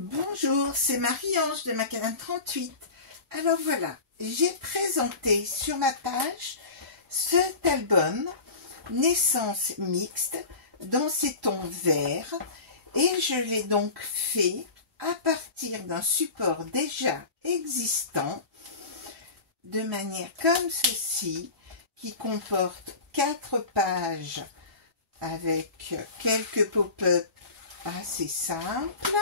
Bonjour, c'est Marie-Ange de Macadam 38. Alors voilà, j'ai présenté sur ma page cet album Naissance mixte dans ces tons verts et je l'ai donc fait à partir d'un support déjà existant de manière comme ceci qui comporte 4 pages avec quelques pop-up assez simples.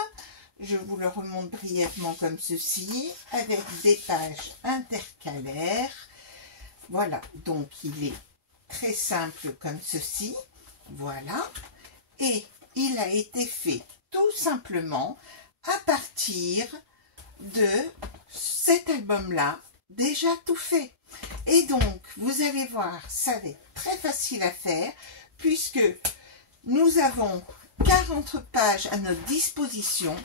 Je vous le remonte brièvement comme ceci, avec des pages intercalaires. Voilà, donc il est très simple comme ceci. Voilà. Et il a été fait tout simplement à partir de cet album-là, déjà tout fait. Et donc, vous allez voir, ça va être très facile à faire, puisque nous avons 40 pages à notre disposition,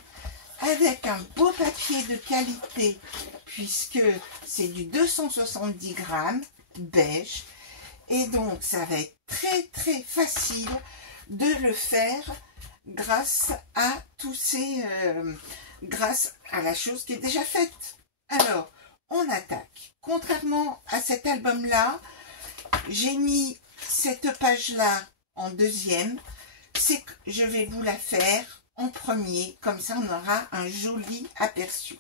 avec un beau papier de qualité, puisque c'est du 270 grammes, beige, et donc ça va être très facile de le faire grâce à grâce à la chose qui est déjà faite. Alors, on attaque. Contrairement à cet album-là, j'ai mis cette page-là en deuxième, c'est que je vais vous la faire en premier, comme ça on aura un joli aperçu.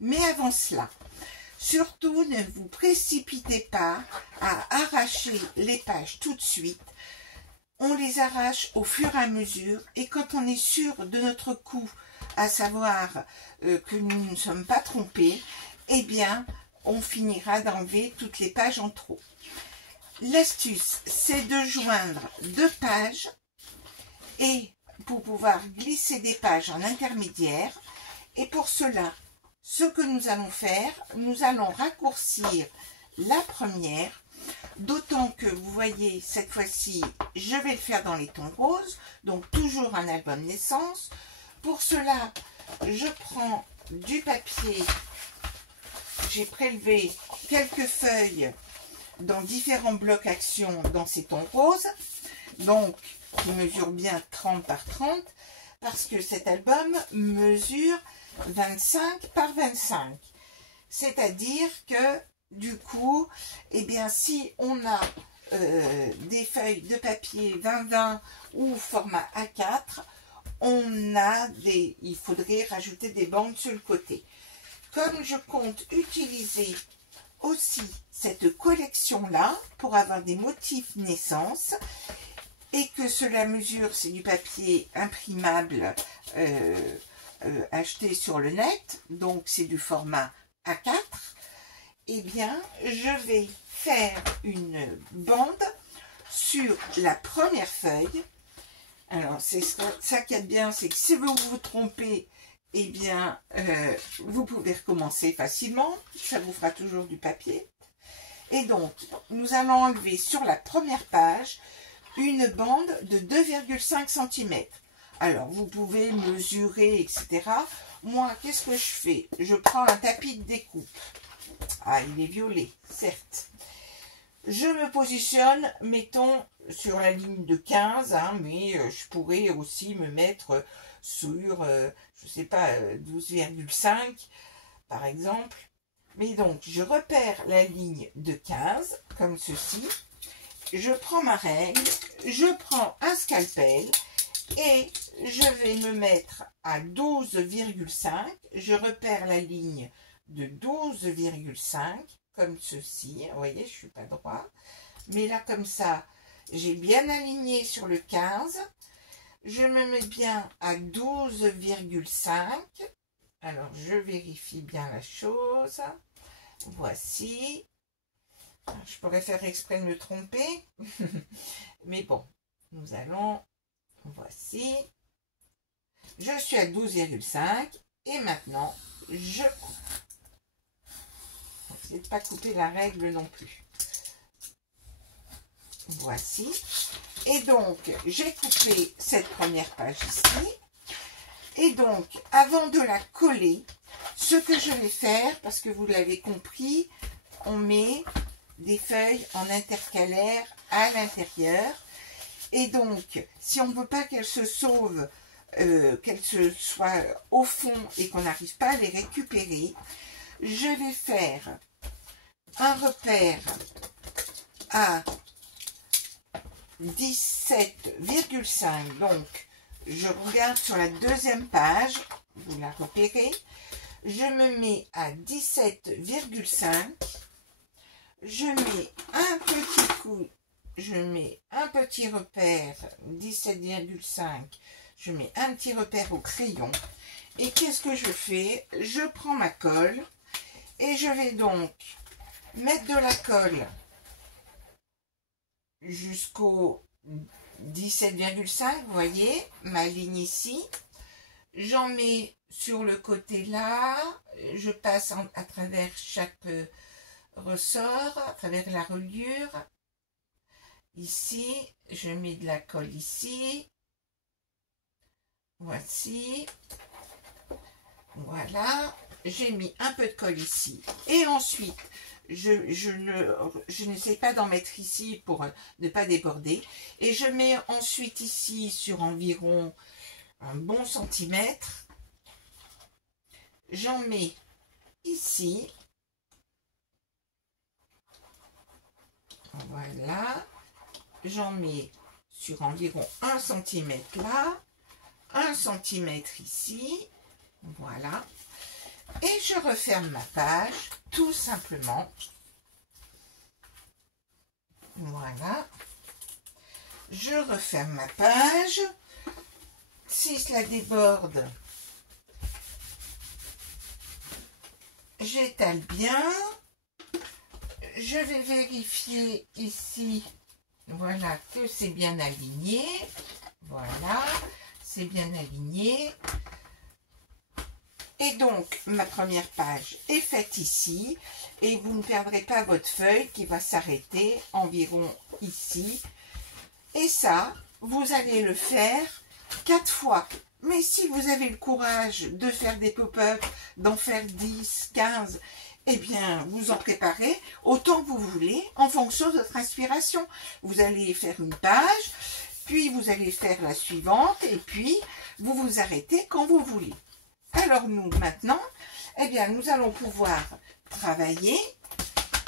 Mais avant cela, surtout ne vous précipitez pas à arracher les pages tout de suite. On les arrache au fur et à mesure et quand on est sûr de notre coup, à savoir que nous ne sommes pas trompés, eh bien on finira d'enlever toutes les pages en trop. L'astuce, c'est de joindre 2 pages et pour pouvoir glisser des pages en intermédiaire. Et pour cela, ce que nous allons faire, nous allons raccourcir la première, d'autant que vous voyez, cette fois-ci, je vais le faire dans les tons roses, donc toujours un album naissance. Pour cela, je prends du papier, j'ai prélevé quelques feuilles dans différents blocs action dans ces tons roses, donc qui mesure bien 30 par 30, parce que cet album mesure 25 par 25. C'est-à-dire que, du coup, eh bien, si on a des feuilles de papier 20-20 ou format A4, il faudrait rajouter des bandes sur le côté. Comme je compte utiliser aussi cette collection-là pour avoir des motifs naissance, et que cela mesure, c'est du papier imprimable acheté sur le net, donc c'est du format A4, eh bien, je vais faire une bande sur la première feuille. Alors, c'est ça qui est bien, c'est que si vous vous trompez, eh bien, vous pouvez recommencer facilement, ça vous fera toujours du papier. Et donc, nous allons enlever sur la première page une bande de 2,5 cm. Alors, vous pouvez mesurer, etc. Moi, qu'est-ce que je fais? Je prends un tapis de découpe. Ah, il est violet, certes. Je me positionne, mettons, sur la ligne de 15, hein, mais je pourrais aussi me mettre sur, je sais pas, 12,5, par exemple. Mais donc, je repère la ligne de 15, comme ceci. Je prends ma règle, je prends un scalpel et je vais me mettre à 12,5. Je repère la ligne de 12,5 comme ceci. Vous voyez, je ne suis pas droit. Mais là, comme ça, j'ai bien aligné sur le 15. Je me mets bien à 12,5. Alors, je vérifie bien la chose. Voici. Je pourrais faire exprès de me tromper, mais bon, nous allons, voici, je suis à 12,5 et maintenant, je coupe. N'essayez de ne pas couper la règle non plus. Voici, et donc, j'ai coupé cette première page ici, et donc, avant de la coller, ce que je vais faire, parce que vous l'avez compris, on met des feuilles en intercalaire à l'intérieur. Et donc, si on ne veut pas qu'elle se sauve qu'elles se soient au fond et qu'on n'arrive pas à les récupérer, je vais faire un repère à 17,5. Donc, je regarde sur la deuxième page, vous la repérez, je me mets à 17,5, je mets un petit coup, je mets un petit repère, 17,5, je mets un petit repère au crayon, et qu'est-ce que je fais? Je prends ma colle, et je vais donc mettre de la colle jusqu'au 17,5, vous voyez, ma ligne ici. J'en mets sur le côté là, je passe à travers chaque ressort, à travers la reliure. Ici, je mets de la colle ici. Voici. Voilà. J'ai mis un peu de colle ici. Et ensuite, je n'essaie pas d'en mettre ici pour ne pas déborder. Et je mets ensuite ici sur environ un bon centimètre. J'en mets ici. Voilà. J'en mets sur environ 1 cm là. 1 cm ici. Voilà. Et je referme ma page, tout simplement. Voilà. Je referme ma page. Si cela déborde, j'étale bien. Je vais vérifier ici, voilà, que c'est bien aligné. Voilà, c'est bien aligné. Et donc, ma première page est faite ici. Et vous ne perdrez pas votre feuille qui va s'arrêter environ ici. Et ça, vous allez le faire 4 fois. Mais si vous avez le courage de faire des pop-up, d'en faire 10, 15, eh bien, vous en préparez autant que vous voulez en fonction de votre inspiration. Vous allez faire une page, puis vous allez faire la suivante, et puis vous vous arrêtez quand vous voulez. Alors nous, maintenant, eh bien, nous allons pouvoir travailler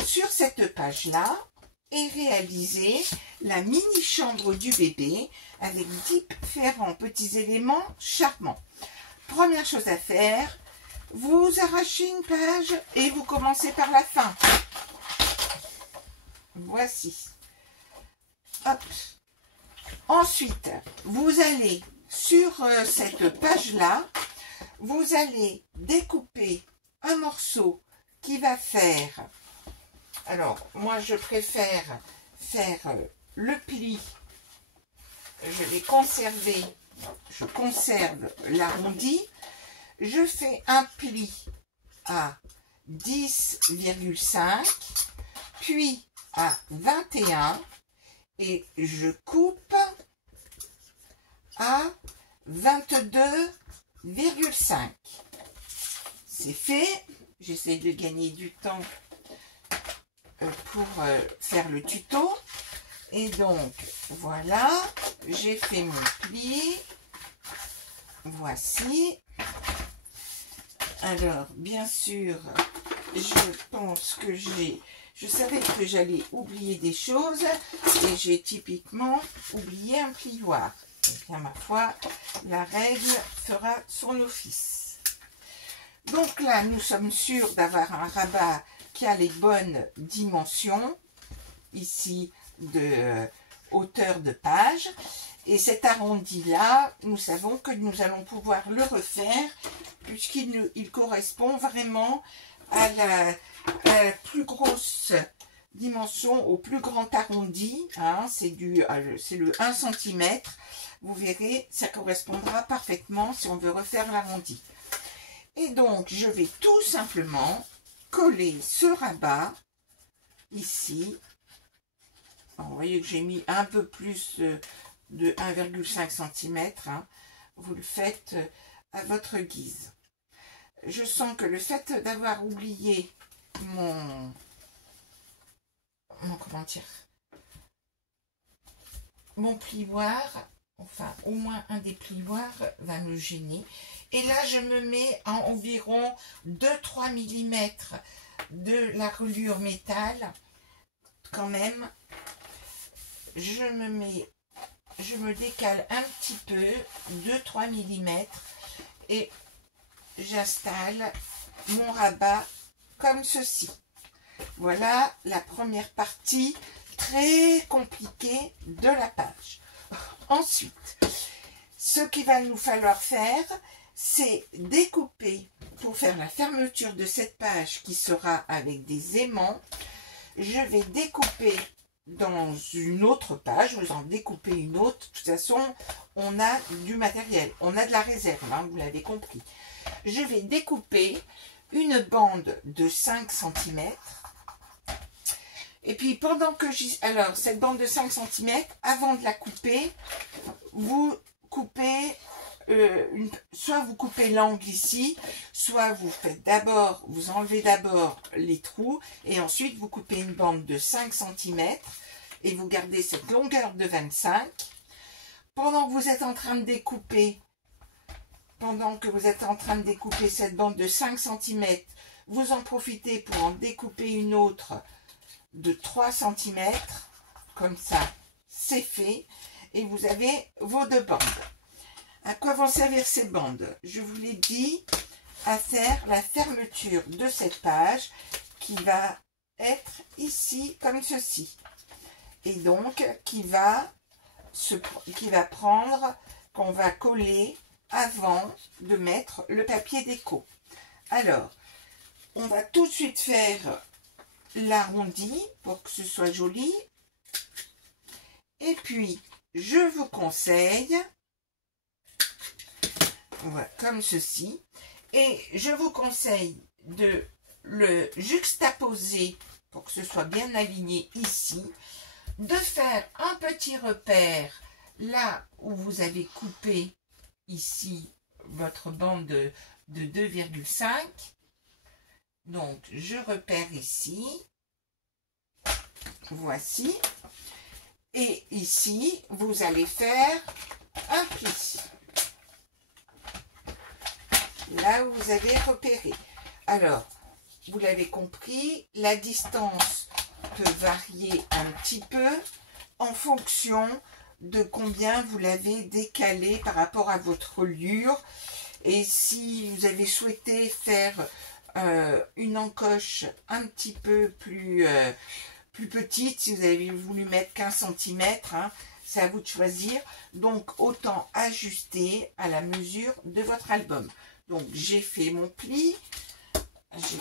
sur cette page-là et réaliser la mini-chambre du bébé avec différents petits éléments charmants. Première chose à faire, vous arrachez une page et vous commencez par la fin. Voici. Hop. Ensuite, vous allez sur cette page-là, vous allez découper un morceau qui va faire, alors moi je préfère faire le pli, je vais conserver, je conserve l'arrondi, je fais un pli à 10,5, puis à 21 et je coupe à 22,5. C'est fait. J'essaie de gagner du temps pour faire le tuto. Et donc, voilà, j'ai fait mon pli. Voici. Alors, bien sûr, je pense que je savais que j'allais oublier des choses et j'ai typiquement oublié un plioir. Et bien, ma foi, la règle fera son office. Donc là, nous sommes sûrs d'avoir un rabat qui a les bonnes dimensions, ici, de hauteur de page. Et cet arrondi-là, nous savons que nous allons pouvoir le refaire, puisqu'il correspond vraiment à la plus grosse dimension, au plus grand arrondi. Hein, c'est le 1 cm. Vous verrez, ça correspondra parfaitement si on veut refaire l'arrondi. Et donc, je vais tout simplement coller ce rabat ici. Alors, vous voyez que j'ai mis un peu plus de 1,5 cm. Hein. Vous le faites à votre guise. Je sens que le fait d'avoir oublié comment dire, mon plioir, enfin au moins un déplioir va me gêner. Et là, je me mets à environ 2-3 mm de la reliure métal. Quand même, je me décale un petit peu, 2-3 mm, et j'installe mon rabat comme ceci. Voilà la première partie très compliquée de la page. Ensuite, ce qu'il va nous falloir faire, c'est découper, pour faire la fermeture de cette page qui sera avec des aimants, je vais découper dans une autre page, vous en découpez une autre. De toute façon, on a du matériel, on a de la réserve, hein, vous l'avez compris. Je vais découper une bande de 5 cm. Et puis pendant que alors cette bande de 5 cm, avant de la couper, vous coupez, soit vous coupez l'angle ici, soit vous faites d'abord, vous enlevez d'abord les trous, et ensuite vous coupez une bande de 5 cm, et vous gardez cette longueur de 25. Pendant que vous êtes en train de découper, cette bande de 5 cm, vous en profitez pour en découper une autre de 3 cm, comme ça, c'est fait, et vous avez vos deux bandes. À quoi vont servir ces bandes? Je vous l'ai dit, à faire la fermeture de cette page qui va être ici comme ceci, et donc qui va prendre, qu'on va coller avant de mettre le papier déco. Alors, on va tout de suite faire l'arrondi pour que ce soit joli. Et puis, je vous conseille, voilà, comme ceci, et je vous conseille de le juxtaposer pour que ce soit bien aligné ici, de faire un petit repère là où vous avez coupé ici votre bande de 2,5. Donc, je repère ici, voici, et ici, vous allez faire un pli, là où vous avez repéré. Alors, vous l'avez compris, la distance peut varier un petit peu en fonction de combien vous l'avez décalé par rapport à votre reliure. Et si vous avez souhaité faire une encoche un petit peu plus petite, si vous avez voulu mettre 15 cm, hein, c'est à vous de choisir. Donc autant ajuster à la mesure de votre album. Donc j'ai fait mon pli.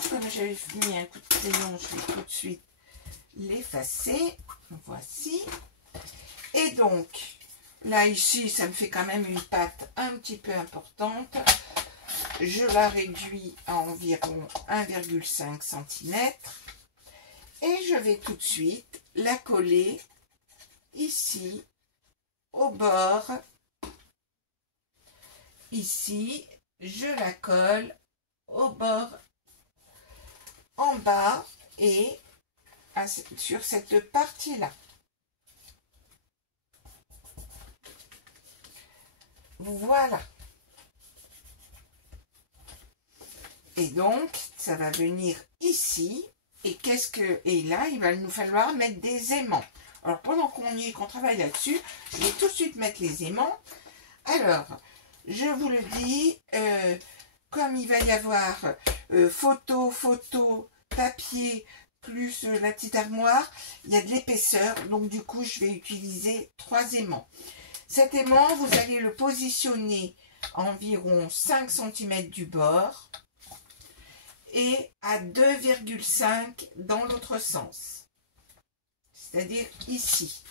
Comme j'avais mis un coup de crayon, je vais tout de suite l'effacer. Voici. Et donc là ici, ça me fait quand même une patte un petit peu importante. Je la réduis à environ 1,5 cm et je vais tout de suite la coller ici au bord. Ici, je la colle au bord en bas et sur cette partie-là. Voilà. Et donc, ça va venir ici. Et là, il va nous falloir mettre des aimants. Alors, pendant qu'on travaille là-dessus, je vais tout de suite mettre les aimants. Alors, je vous le dis, comme il va y avoir photo, papier, plus la petite armoire, il y a de l'épaisseur. Donc, du coup, je vais utiliser 3 aimants. Cet aimant, vous allez le positionner à environ 5 cm du bord et à 2,5 dans l'autre sens, c'est-à-dire ici.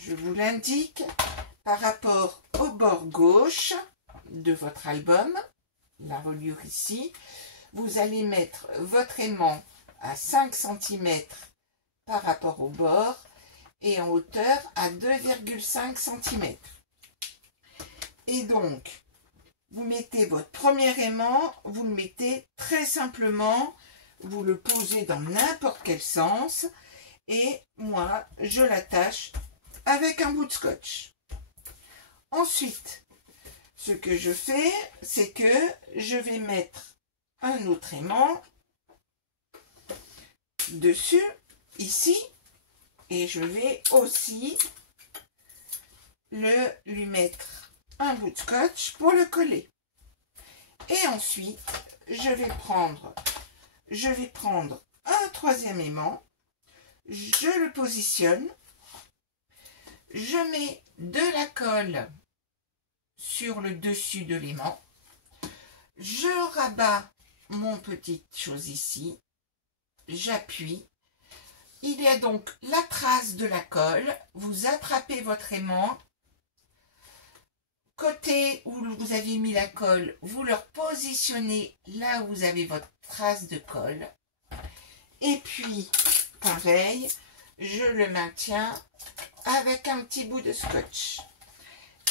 Je vous l'indique par rapport au bord gauche de votre album, la reliure ici. Vous allez mettre votre aimant à 5 cm par rapport au bord et en hauteur à 2,5 cm. Et donc, vous mettez votre premier aimant, vous le mettez très simplement, vous le posez dans n'importe quel sens, et moi, je l'attache avec un bout de scotch. Ensuite, ce que je fais, c'est que je vais mettre un autre aimant dessus, ici, et je vais aussi lui mettre un bout de scotch pour le coller. Et ensuite, je vais prendre un troisième aimant, je le positionne, je mets de la colle sur le dessus de l'aimant, je rabats mon petite chose ici, j'appuie. Il y a donc la trace de la colle, vous attrapez votre aimant, côté où vous avez mis la colle, vous le positionnez là où vous avez votre trace de colle. Et puis, pareil, je le maintiens avec un petit bout de scotch.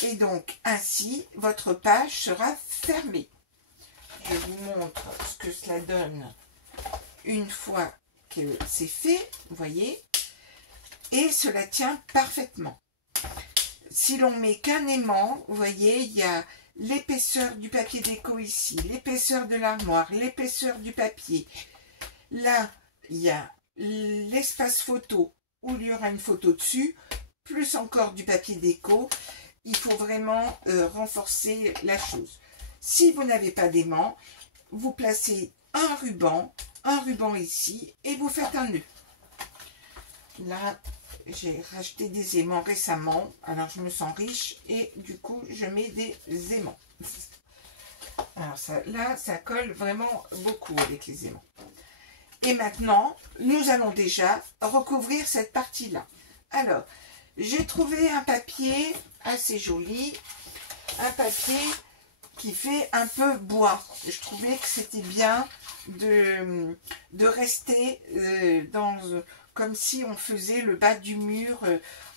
Et donc, ainsi, votre page sera fermée. Je vous montre ce que cela donne une fois que c'est fait, vous voyez. Et cela tient parfaitement. Si l'on met qu'un aimant, vous voyez, il y a l'épaisseur du papier déco ici, l'épaisseur de l'armoire, l'épaisseur du papier. Là, il y a l'espace photo où il y aura une photo dessus, plus encore du papier déco. Il faut vraiment renforcer la chose. Si vous n'avez pas d'aimant, vous placez un ruban ici et vous faites un nœud. Là, j'ai racheté des aimants récemment, alors je me sens riche et du coup je mets des aimants. Alors ça, là, ça colle vraiment beaucoup avec les aimants. Et maintenant, nous allons déjà recouvrir cette partie-là. Alors, j'ai trouvé un papier assez joli, un papier qui fait un peu bois. Je trouvais que c'était bien de rester comme si on faisait le bas du mur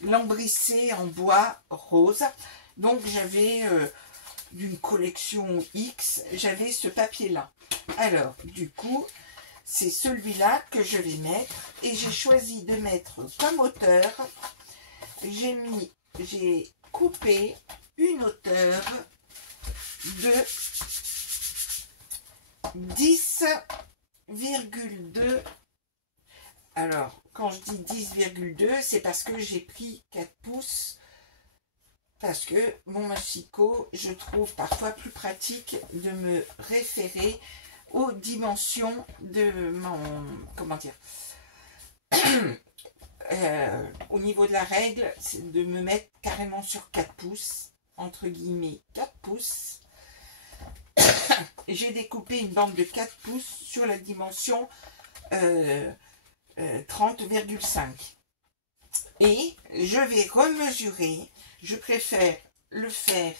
lambrissé en bois rose. Donc j'avais d'une collection X, j'avais ce papier-là. Alors, du coup, c'est celui-là que je vais mettre et j'ai choisi de mettre comme hauteur. J'ai coupé une hauteur de 10,2. Alors, quand je dis 10,2, c'est parce que j'ai pris 4 pouces. Parce que mon machico, je trouve parfois plus pratique de me référer aux dimensions de mon... Comment dire au niveau de la règle, c'est de me mettre carrément sur 4 pouces. Entre guillemets, 4 pouces. J'ai découpé une bande de 4 pouces sur la dimension 30,5. Et je vais remesurer. Je préfère le faire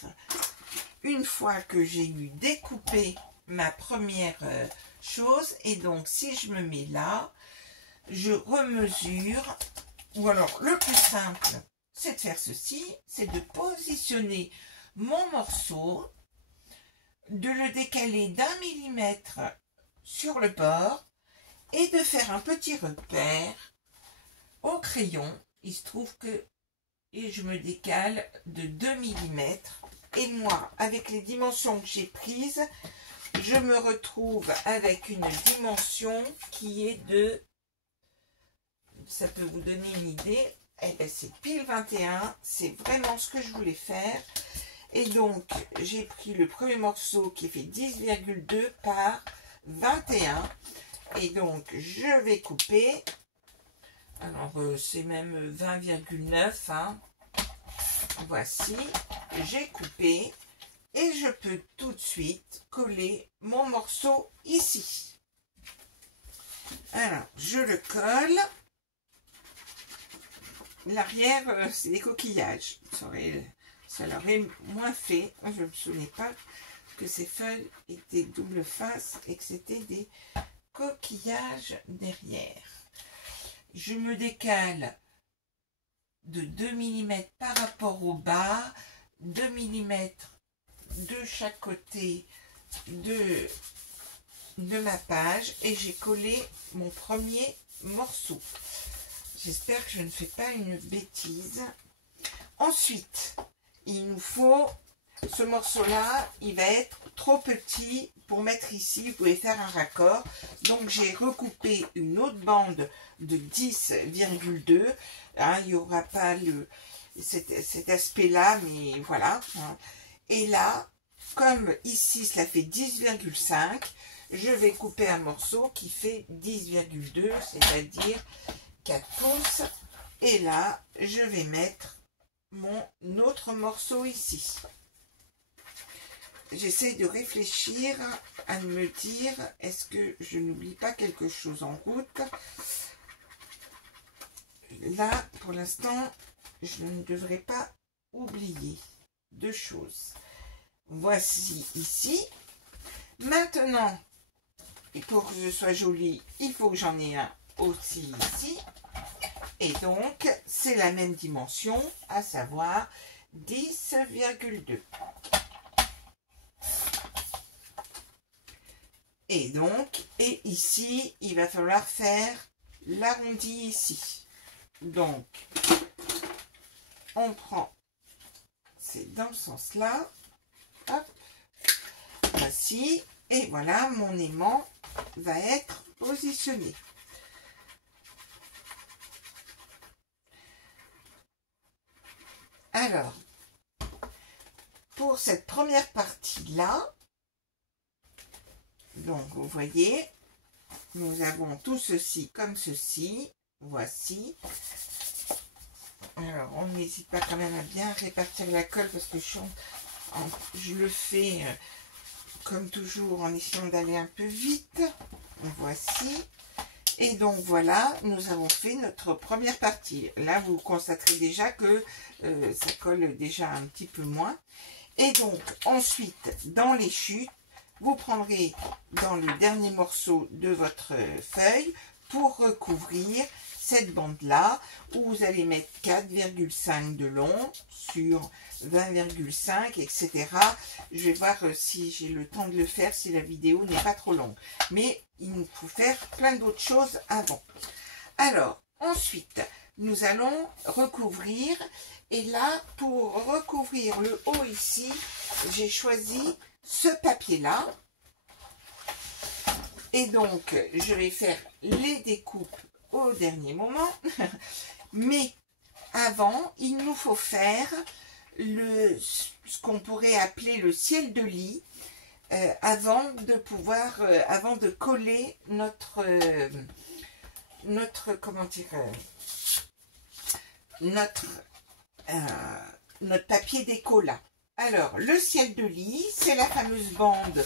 une fois que j'ai eu découpé ma première chose. Et donc, si je me mets là, je remesure. Ou alors, le plus simple, c'est de faire ceci. C'est de positionner mon morceau, de le décaler d'1 millimètre sur le bord et de faire un petit repère au crayon. Il se trouve que je me décale de 2 millimètres. Et moi, avec les dimensions que j'ai prises, je me retrouve avec une dimension qui est de... Ça peut vous donner une idée. Eh bien, c'est pile 21. C'est vraiment ce que je voulais faire. Et donc, j'ai pris le premier morceau qui fait 10,2 par 21. Et donc, je vais couper. Alors, c'est même 20,9. Hein. Voici, j'ai coupé. Et je peux tout de suite coller mon morceau ici. Alors, je le colle. L'arrière, c'est des coquillages. Ça l'aurait moins fait. Je ne me souvenais pas que ces feuilles étaient double face et que c'était des coquillages derrière. Je me décale de 2 mm par rapport au bas, 2 mm de chaque côté de ma page et j'ai collé mon premier morceau. J'espère que je ne fais pas une bêtise. Ensuite, il nous faut, ce morceau-là, il va être trop petit pour mettre ici. Vous pouvez faire un raccord. Donc, j'ai recoupé une autre bande de 10,2. Hein, il n'y aura pas cet aspect-là, mais voilà. Hein. Et là, comme ici, cela fait 10,5, je vais couper un morceau qui fait 10,2, c'est-à-dire 4 pouces. Et là, je vais mettre mon autre morceau ici. J'essaie de réfléchir à me dire, est-ce que je n'oublie pas quelque chose en route? Là, pour l'instant, je ne devrais pas oublier deux choses. Voici ici. Maintenant, et pour que je sois jolie, il faut que j'en ai un aussi ici. Et donc, c'est la même dimension, à savoir 10,2. Et donc, et ici, il va falloir faire l'arrondi ici. Donc, on prend, c'est dans le sens là, hop, voici, et voilà, mon aimant va être positionné. Alors, pour cette première partie-là, donc vous voyez, nous avons tout ceci comme ceci, voici. Alors, on n'hésite pas quand même à bien répartir la colle parce que je le fais comme toujours en essayant d'aller un peu vite. Voici. Et donc voilà, nous avons fait notre première partie. Là, vous constaterez déjà que ça colle déjà un petit peu moins. Et donc, ensuite, dans les chutes, vous prendrez dans le dernier morceau de votre feuille pour recouvrir cette bande-là, où vous allez mettre 4,5 de long sur 20,5, etc. Je vais voir si j'ai le temps de le faire, si la vidéo n'est pas trop longue. Mais il nous faut faire plein d'autres choses avant. Alors, ensuite, nous allons recouvrir. Et là, pour recouvrir le haut ici, j'ai choisi ce papier-là. Et donc, je vais faire les découpes au dernier moment. Mais avant, il nous faut faire ce qu'on pourrait appeler le ciel de lit avant de coller notre comment dire, notre papier déco là. Alors, le ciel de lit, c'est la fameuse bande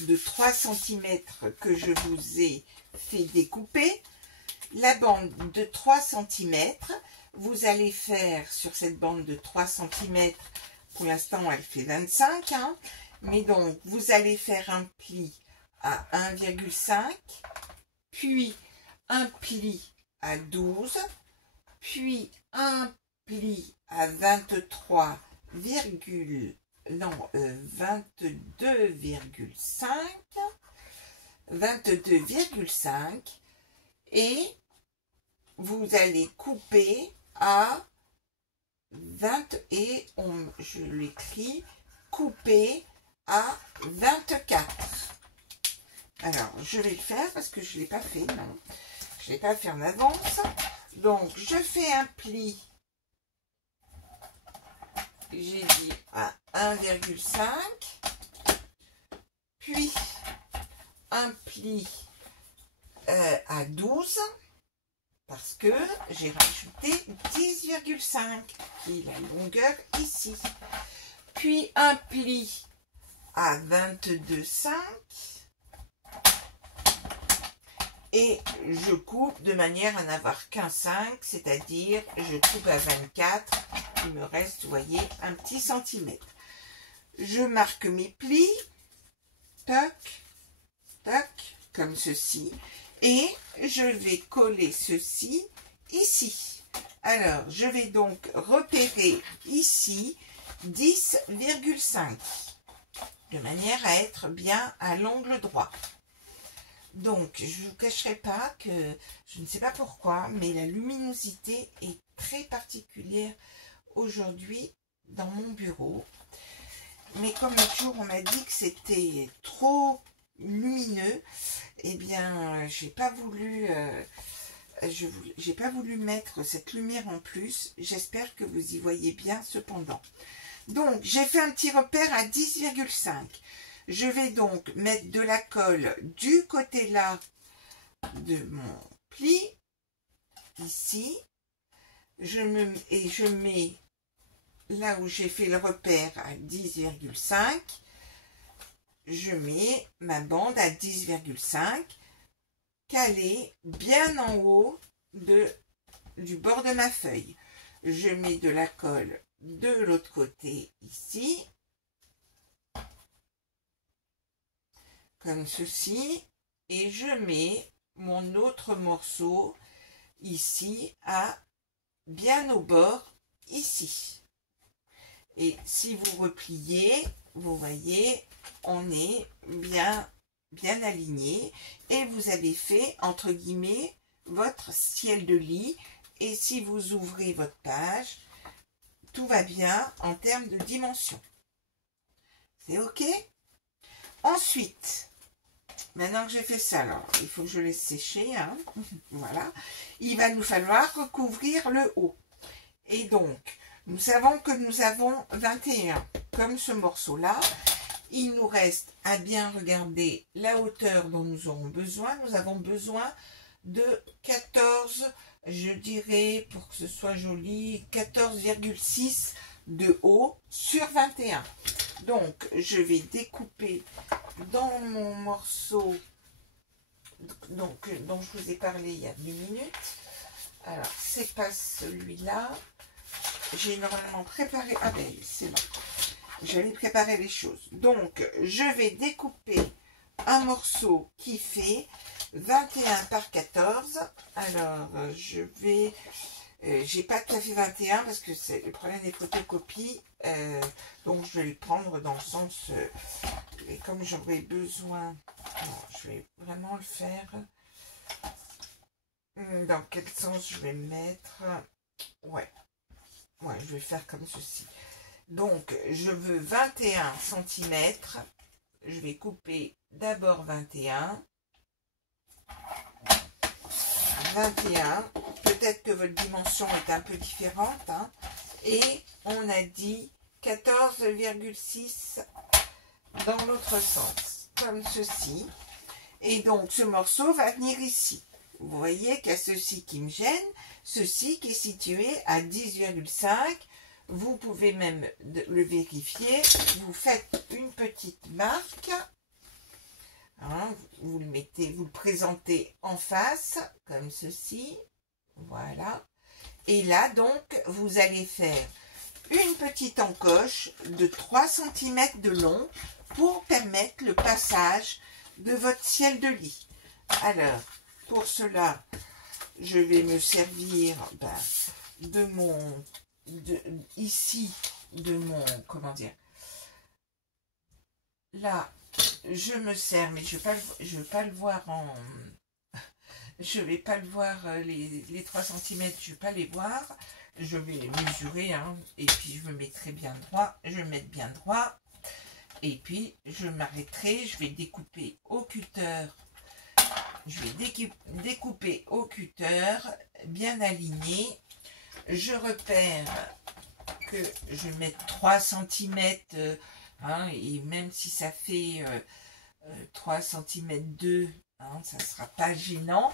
de 3 cm que je vous ai fait découper. La bande de 3 cm, vous allez faire sur cette bande de 3 cm, pour l'instant elle fait 25, hein, mais donc vous allez faire un pli à 1,5, puis un pli à 12, puis un pli à 22,5, et vous allez couper à 20 et je l'écris, couper à 24. Alors, je vais le faire parce que je ne l'ai pas fait, non. Je ne l'ai pas fait en avance. Donc, je fais un pli, j'ai dit à 1,5, puis un pli à 12, parce que j'ai rajouté 10,5 qui est la longueur ici. Puis un pli à 22,5 et je coupe de manière à n'avoir qu'un 5, c'est-à-dire je coupe à 24. Il me reste, vous voyez, un petit centimètre. Je marque mes plis, toc, toc, comme ceci. Et je vais coller ceci ici. Alors, je vais donc repérer ici 10,5 de manière à être bien à l'angle droit. Donc, je ne vous cacherai pas que je ne sais pas pourquoi, mais la luminosité est très particulière aujourd'hui dans mon bureau. Mais comme l'autre jour, on m'a dit que c'était trop lumineux, eh bien, j'ai pas voulu mettre cette lumière en plus. J'espère que vous y voyez bien cependant. Donc, j'ai fait un petit repère à 10,5. Je vais donc mettre de la colle du côté là de mon pli, ici. Je mets là où j'ai fait le repère à 10,5. Je mets ma bande à 10,5, calée bien en haut du bord de ma feuille. Je mets de la colle de l'autre côté ici, comme ceci, et je mets mon autre morceau ici à bien au bord ici. Et si vous repliez, vous voyez, on est bien aligné et vous avez fait entre guillemets votre ciel de lit. Et si vous ouvrez votre page, tout va bien en termes de dimension. C'est ok? Ensuite, maintenant que j'ai fait ça, alors il faut que je laisse sécher, hein. Voilà, il va nous falloir recouvrir le haut. Et donc, nous savons que nous avons 21, comme ce morceau-là. Il nous reste à bien regarder la hauteur dont nous aurons besoin. Nous avons besoin de 14, je dirais, pour que ce soit joli, 14,6 de haut sur 21. Donc, je vais découper dans mon morceau dont je vous ai parlé il y a 10 minutes. Alors, c'est pas celui-là. J'ai normalement préparé... Ah ben, c'est bon. J'allais préparer les choses. Donc, je vais découper un morceau qui fait 21 par 14. Alors, je vais... j'ai pas tout à fait 21 parce que c'est le problème des photocopies. Donc, je vais le prendre dans le sens... et comme j'aurai besoin... Non, je vais vraiment le faire... Dans quel sens je vais mettre... Ouais, je vais faire comme ceci. Donc, je veux 21 cm. Je vais couper d'abord 21. 21. Peut-être que votre dimension est un peu différente. Hein. Et on a dit 14,6 dans l'autre sens. Comme ceci. Et donc, ce morceau va venir ici. Vous voyez qu'il y a ceci qui me gêne. Ceci qui est situé à 10,5. Vous pouvez même le vérifier. Vous faites une petite marque. Hein, vous le mettez, vous le présentez en face, comme ceci. Voilà. Et là, donc, vous allez faire une petite encoche de 3 cm de long pour permettre le passage de votre ciel de lit. Alors, pour cela, je vais me servir de mon... ici, de mon... Comment dire? Là, je me sers, mais je ne vais pas le voir en... Je vais pas le voir, les 3 cm, je vais pas les voir. Je vais les mesurer, hein, et puis je me mettrai bien droit. Je vais me mettre bien droit. Et puis, je m'arrêterai, je vais découper au cutter. Je vais découper au cutter, bien aligné. Je repère que je vais mettre 3 cm, hein, et même si ça fait 3 cm 2, hein, ça ne sera pas gênant.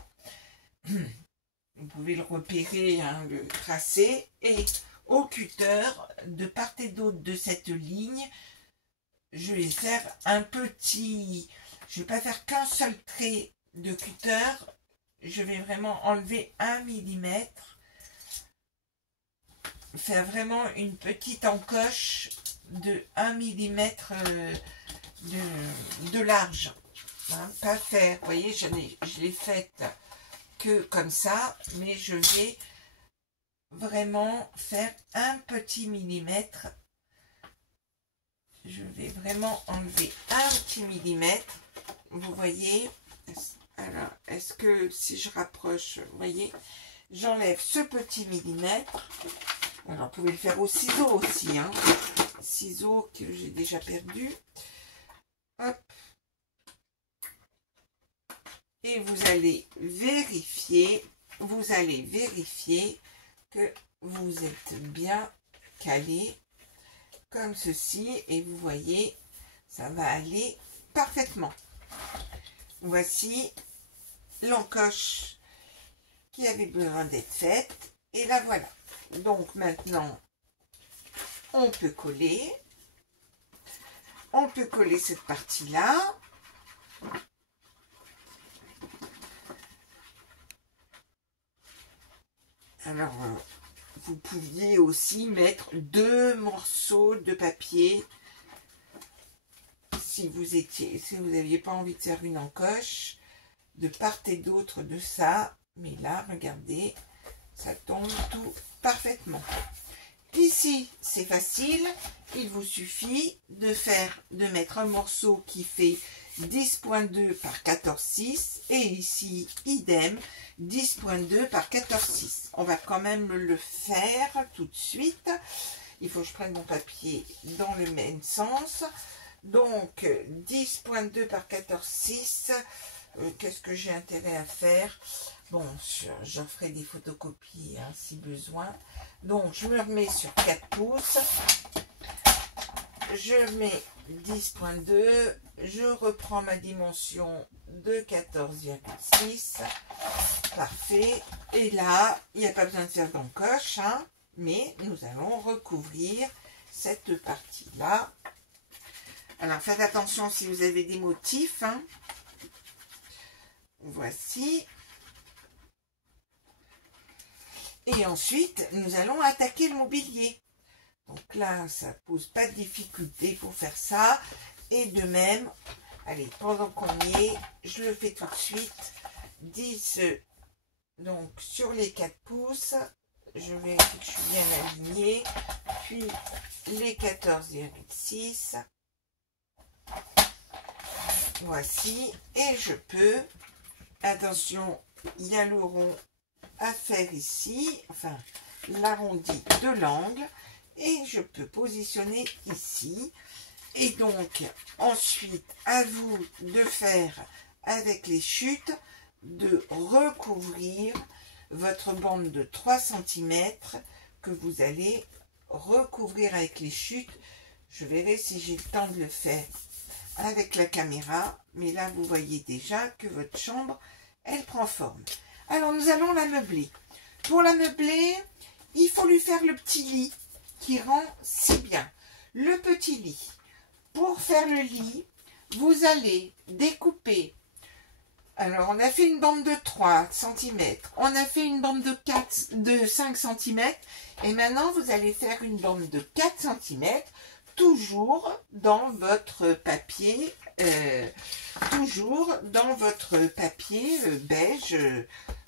Vous pouvez le repérer, hein, le tracé, et au cutter, de part et d'autre de cette ligne, je vais faire un petit... Je ne vais pas faire qu'un seul trait de cutter, je vais vraiment enlever 1 mm, faire vraiment une petite encoche de 1 mm de large. Hein, pas faire, vous voyez, je l'ai faite que comme ça, mais je vais vraiment faire un petit millimètre. Je vais vraiment enlever un petit millimètre. Vous voyez? Alors, est-ce que si je rapproche, vous voyez, j'enlève ce petit millimètre. Alors, vous pouvez le faire au ciseau aussi, hein. Ciseaux que j'ai déjà perdu. Hop. Et vous allez vérifier que vous êtes bien calé comme ceci. Et vous voyez, ça va aller parfaitement. Voici l'encoche qui avait besoin d'être faite. Et la voilà. Donc maintenant, on peut coller. On peut coller cette partie-là. Alors, vous pouviez aussi mettre 2 morceaux de papier si vous n'aviez pas envie de faire une encoche de part et d'autre de ça. Mais là, regardez, ça tombe tout parfaitement. Ici, c'est facile. Il vous suffit de mettre un morceau qui fait 10.2 par 14,6 et ici, idem, 10.2 par 14,6. On va quand même le faire tout de suite. Il faut que je prenne mon papier dans le même sens. Donc, 10.2 par 14,6. Qu'est-ce que j'ai intérêt à faire? Bon, j'en ferai des photocopies hein, si besoin. Donc, je me remets sur 4 pouces. Je mets 10.2. Je reprends ma dimension de 14,6. Parfait. Et là, il n'y a pas besoin de faire d'encoche, hein, mais nous allons recouvrir cette partie-là. Alors, faites attention si vous avez des motifs. Hein. Voici. Et ensuite, nous allons attaquer le mobilier. Donc là, ça ne pose pas de difficulté pour faire ça. Et de même, allez, pendant qu'on y est, je le fais tout de suite. 10, donc sur les 4 pouces, je vérifie que je suis bien alignée. Puis les 14,6. Voici. Et je peux, attention, il y a le rond à faire ici, enfin l'arrondi de l'angle, et je peux positionner ici. Et donc ensuite à vous de faire avec les chutes, de recouvrir votre bande de 3 cm que vous allez recouvrir avec les chutes. Je verrai si j'ai le temps de le faire avec la caméra, mais là vous voyez déjà que votre chambre elle prend forme. Alors, nous allons la meubler. Pour la meubler, il faut lui faire le petit lit qui rend si bien. Le petit lit. Pour faire le lit, vous allez découper. Alors, on a fait une bande de 3 cm. On a fait une bande de 5 cm. Et maintenant, vous allez faire une bande de 4 cm. Toujours dans votre papier. Beige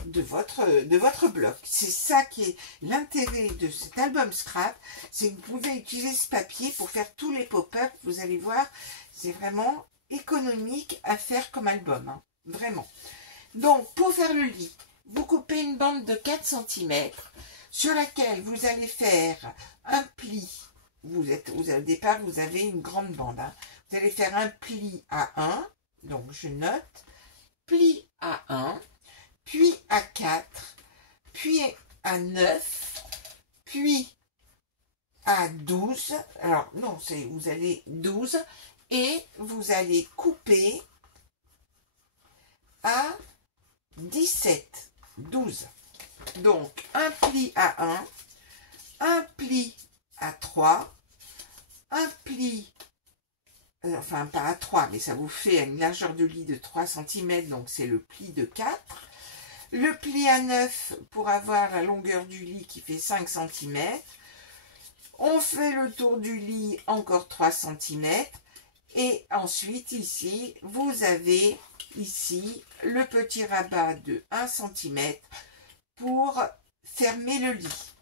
de votre bloc. C'est ça qui est l'intérêt de cet album scrap, c'est que vous pouvez utiliser ce papier pour faire tous les pop-up. Vous allez voir, c'est vraiment économique à faire comme album, hein, vraiment. Donc, pour faire le lit, vous coupez une bande de 4 cm sur laquelle vous allez faire un pli. Au départ, vous avez une grande bande. Hein. Vous allez faire un pli à 1, donc je note, pli à 1, puis à 4, puis à 9, puis à 12. Alors, non, vous allez 12, et vous allez couper à 17, 12. Donc, un pli à 1, un pli à 3, un pli, enfin pas à 3, mais ça vous fait une largeur de lit de 3 cm, donc c'est le pli de 4. Le pli à 9 pour avoir la longueur du lit qui fait 5 cm. On fait le tour du lit, encore 3 cm. Et ensuite, ici, vous avez ici le petit rabat de 1 cm pour fermer le lit.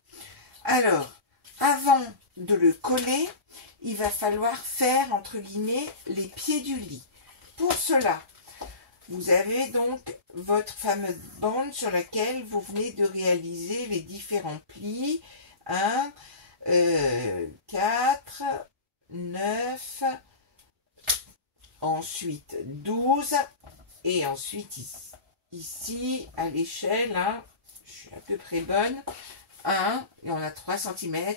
Alors, avant de le coller, il va falloir faire, entre guillemets, les pieds du lit. Pour cela, vous avez donc votre fameuse bande sur laquelle vous venez de réaliser les différents plis 1, 4, 9, ensuite 12, et ensuite ici à l'échelle, hein, je suis à peu près bonne, 1, et on a 3 cm,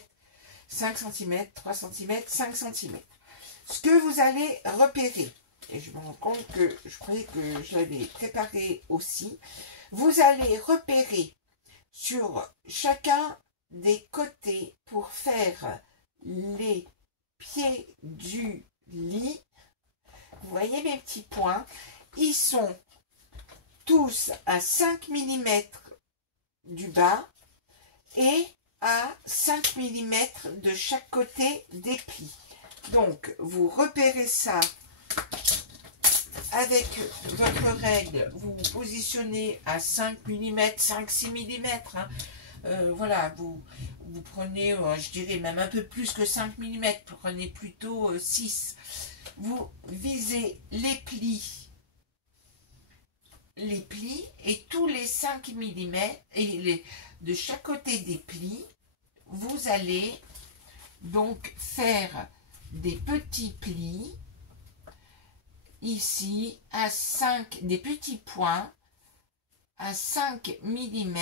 5 cm, 3 cm, 5 cm. Ce que vous allez repérer, et je me rends compte que je croyais que je l'avais préparé aussi, vous allez repérer sur chacun des côtés pour faire les pieds du lit. Vous voyez mes petits points, ils sont tous à 5 mm du bas et à 5 mm de chaque côté des plis. Donc, vous repérez ça avec votre règle, vous vous positionnez à 5 mm, 5-6 mm. Hein. Voilà, vous prenez, je dirais même un peu plus que 5 mm, prenez plutôt 6. Vous visez les plis et tous les 5 mm, et de chaque côté des plis, vous allez donc faire des petits plis ici à 5, des petits points à 5 mm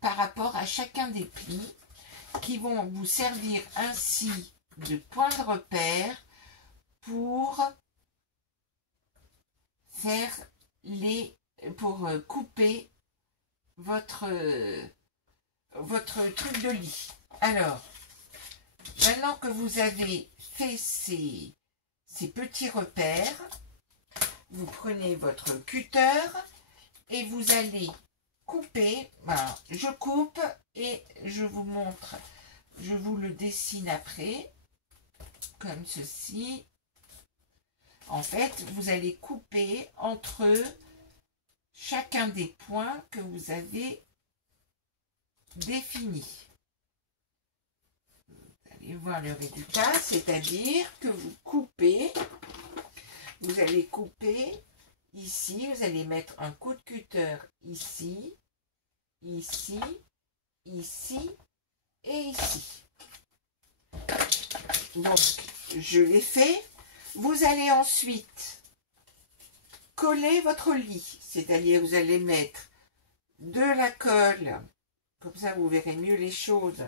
par rapport à chacun des plis qui vont vous servir ainsi de point de repère pour faire pour couper votre truc de lit. Alors, maintenant que vous avez fait ces petits repères, vous prenez votre cutter et vous allez couper. Voilà, je coupe et je vous montre, je vous le dessine après, comme ceci. En fait, vous allez couper entre chacun des points que vous avez définis. Vous allez voir le résultat, c'est-à-dire que vous coupez, vous allez couper ici, vous allez mettre un coup de cutter ici, ici, ici et ici. Donc, je l'ai fait. Vous allez ensuite coller votre lit, c'est-à-dire vous allez mettre de la colle, comme ça vous verrez mieux les choses.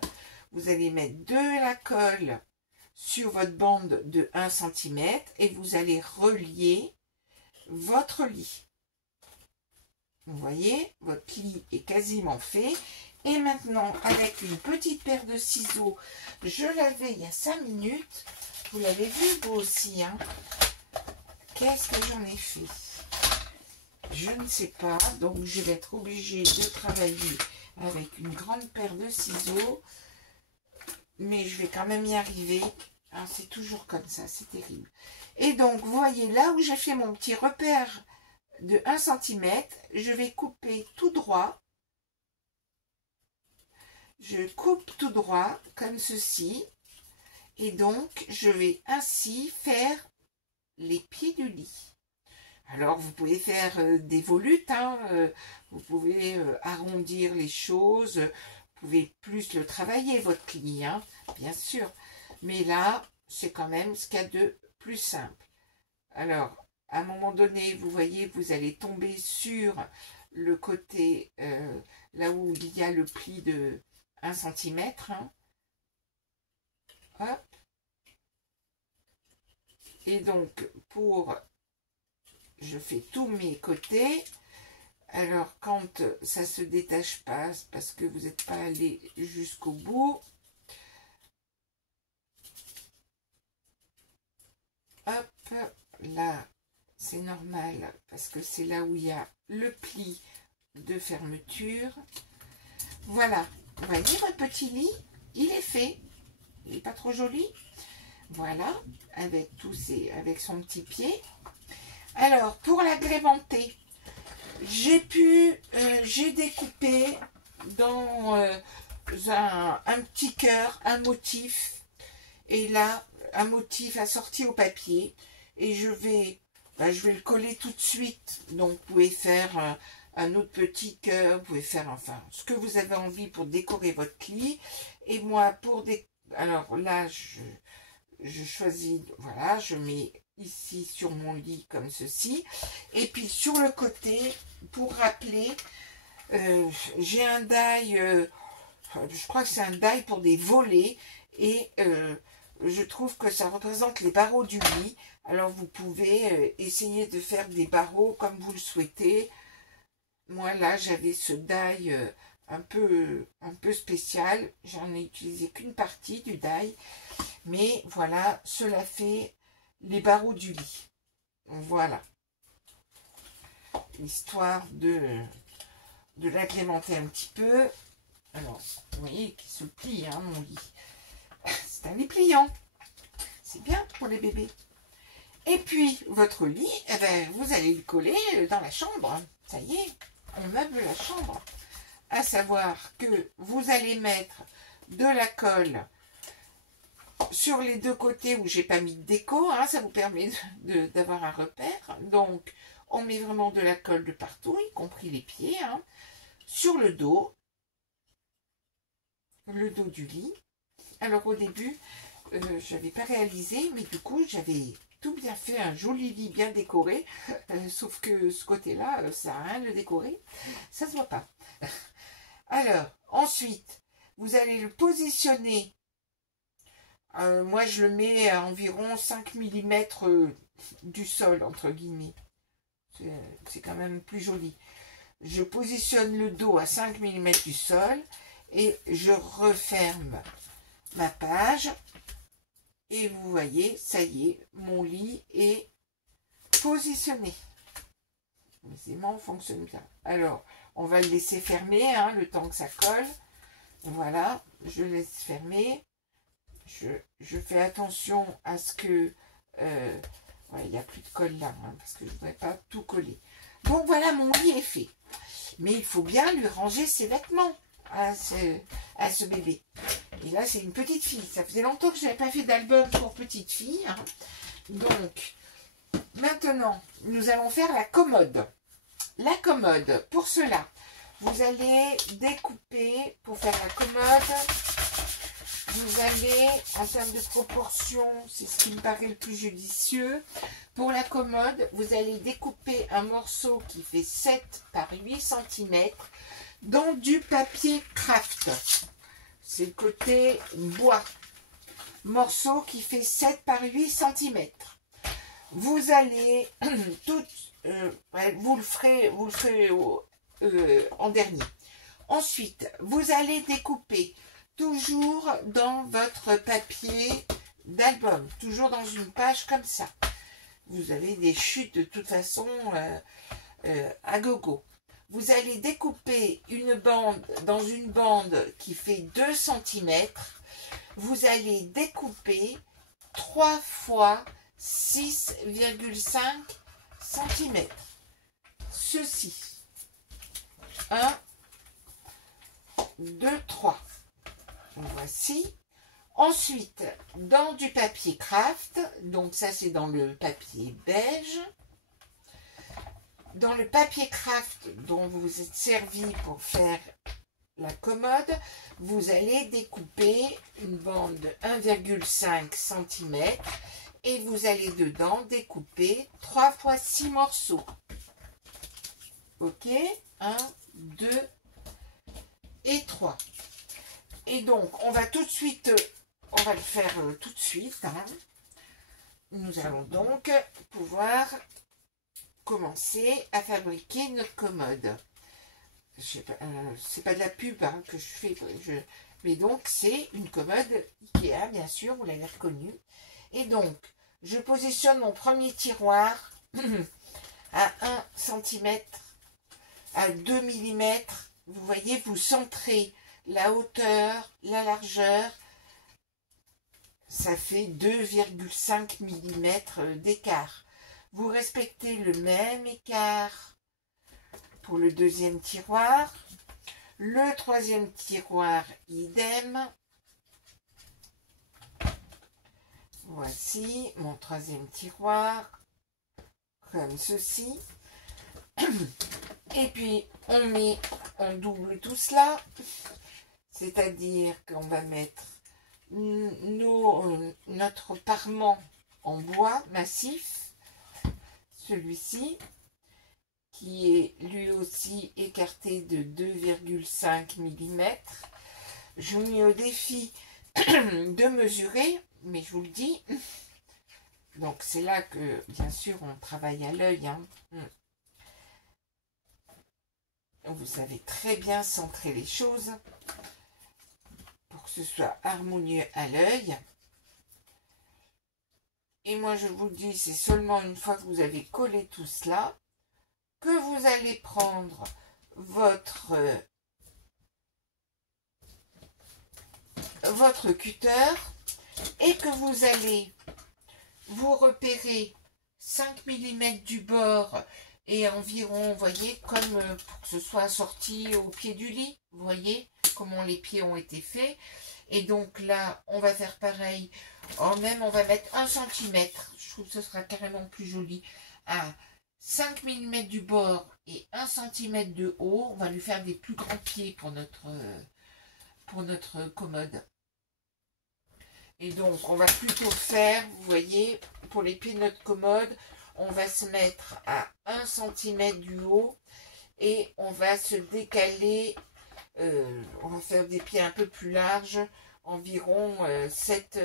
Vous allez mettre de la colle sur votre bande de 1 cm et vous allez relier votre lit. Vous voyez, votre lit est quasiment fait. Et maintenant, avec une petite paire de ciseaux, je l'avais il y a 5 minutes. Vous l'avez vu vous aussi, hein? Qu'est-ce que j'en ai fait? Je ne sais pas, donc je vais être obligée de travailler avec une grande paire de ciseaux. Mais je vais quand même y arriver. Ah, c'est toujours comme ça, c'est terrible. Et donc, vous voyez, là où j'ai fait mon petit repère de 1 cm, je vais couper tout droit. Je coupe tout droit, comme ceci. Et donc, je vais ainsi faire les pieds du lit. Alors, vous pouvez faire des volutes, hein, vous pouvez arrondir les choses, vous pouvez plus le travailler, votre lit, hein, bien sûr. Mais là, c'est quand même ce qu'il y a de plus simple. Alors, à un moment donné, vous voyez, vous allez tomber sur le côté, là où il y a le pli de 1 cm. Hein. Hop. Et donc, je fais tous mes côtés. Alors, quand ça se détache pas, parce que vous n'êtes pas allé jusqu'au bout. Hop, là, c'est normal, parce que c'est là où il y a le pli de fermeture. Voilà, vous voyez votre petit lit, il est fait. Il n'est pas trop joli. Voilà, avec avec son petit pied. Alors, pour l'agrémenter, j'ai découpé dans un petit cœur, un motif. Et là, un motif assorti au papier. Et je vais le coller tout de suite. Donc, vous pouvez faire un autre petit cœur, vous pouvez faire enfin ce que vous avez envie pour décorer votre lit. Et moi, alors là, je choisis, voilà, je mets ici sur mon lit comme ceci. Et puis sur le côté, pour rappeler, j'ai un die, je crois que c'est un die pour des volets. Et je trouve que ça représente les barreaux du lit. Alors vous pouvez essayer de faire des barreaux comme vous le souhaitez. Moi là j'avais ce die un peu spécial. J'en ai utilisé qu'une partie du die. Mais voilà, cela fait les barreaux du lit. Voilà. Histoire de l'agrémenter un petit peu. Alors, vous voyez qu'il se plie, hein, mon lit. C'est un lit pliant. C'est bien pour les bébés. Et puis, votre lit, eh ben, vous allez le coller dans la chambre. Ça y est, on meuble la chambre. À savoir que vous allez mettre de la colle sur les deux côtés où j'ai pas mis de déco. Hein, ça vous permet d'avoir un repère. Donc, on met vraiment de la colle de partout, y compris les pieds. Hein, sur le dos du lit. Alors, au début, je n'avais pas réalisé, mais du coup, j'avais tout bien fait, un joli lit bien décoré, sauf que ce côté-là, ça sert à rien de le décorer, ça se voit pas. Alors, ensuite, vous allez le positionner, moi je le mets à environ 5 mm du sol, entre guillemets, c'est quand même plus joli. Je positionne le dos à 5 mm du sol, et je referme ma page. Et vous voyez, ça y est, mon lit est positionné. Les aimants fonctionnent bien. Alors, on va le laisser fermer, hein, le temps que ça colle. Voilà, je laisse fermer. Je fais attention à ce que... il n'y a plus de colle là, hein, parce que je ne voudrais pas tout coller. Donc voilà, mon lit est fait. Mais il faut bien lui ranger ses vêtements à ce bébé. Et là, c'est une petite fille. Ça faisait longtemps que je n'avais pas fait d'album pour petite fille. Hein. Donc, maintenant, nous allons faire la commode. La commode, pour cela, vous allez découper, pour faire la commode, vous allez, en termes de proportion, c'est ce qui me paraît le plus judicieux, pour la commode, vous allez découper un morceau qui fait 7 par 8 cm dans du papier craft. C'est le côté bois. Morceau qui fait 7 par 8 cm. Vous allez vous le ferez en dernier. Ensuite, vous allez découper toujours dans votre papier d'album, toujours dans une page comme ça. Vous avez des chutes de toute façon à gogo. Vous allez découper une bande dans une bande qui fait 2 cm. Vous allez découper 3 fois 6,5 cm. Ceci. 1, 2, 3. Voici. Ensuite, dans du papier craft, donc ça c'est dans le papier beige. Dans le papier craft dont vous vous êtes servi pour faire la commode, vous allez découper une bande de 1,5 cm et vous allez dedans découper 3 fois 6 morceaux. Ok, 1, 2 et 3. Et donc, on va tout de suite, on va le faire tout de suite. Hein. Nous allons donc pouvoir commencer à fabriquer notre commode. C'est pas de la pub hein, que je fais, mais donc c'est une commode Ikea, bien sûr, vous l'avez reconnu. Et donc, je positionne mon premier tiroir à 1 cm, à 2 mm. Vous voyez, vous centrez la hauteur, la largeur, ça fait 2,5 mm d'écart. Vous respectez le même écart pour le deuxième tiroir. Le troisième tiroir, idem. Voici mon troisième tiroir, comme ceci. Et puis on double tout cela, c'est-à-dire qu'on va mettre notre parement en bois massif, celui-ci, qui est lui aussi écarté de 2,5 mm. Je vous mets au défi de mesurer, mais je vous le dis, donc c'est là que bien sûr on travaille à l'œil, hein. Vous savez très bien centrer les choses pour que ce soit harmonieux à l'œil. Et moi je vous dis, c'est seulement une fois que vous avez collé tout cela que vous allez prendre votre cutter et que vous allez vous repérer 5 mm du bord et environ, vous voyez, comme pour que ce soit sorti au pied du lit, vous voyez comment les pieds ont été faits. Et donc là, on va faire pareil. Même, on va mettre 1 cm. Je trouve que ce sera carrément plus joli. À 5 mm du bord et 1 cm de haut. On va lui faire des plus grands pieds pour notre commode. Et donc, on va plutôt faire, vous voyez, pour les pieds de notre commode, on va se mettre à 1 cm du haut et on va se décaler, on va faire des pieds un peu plus larges, environ 7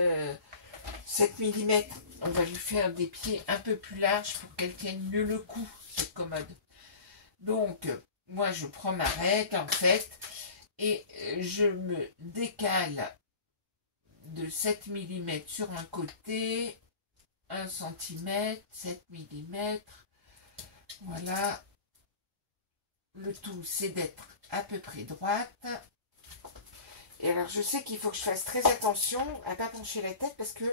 mm. On va lui faire des pieds un peu plus larges pour qu'elle tienne mieux le coup, cette commode. Donc, moi, je prends ma règle, en fait, et je me décale de 7 mm sur un côté, 1 cm, 7 mm, voilà. Le tout, c'est d'être à peu près droite. Et alors, je sais qu'il faut que je fasse très attention à ne pas pencher la tête parce que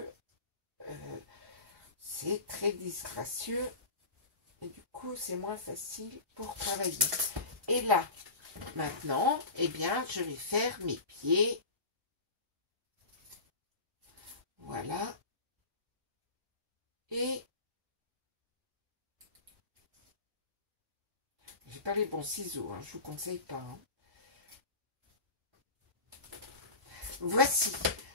c'est très disgracieux. Et du coup, c'est moins facile pour travailler. Et là, maintenant, eh bien, je vais faire mes pieds. Voilà. Et j'ai pas les bons ciseaux, hein, je vous conseille pas. Hein. Voici,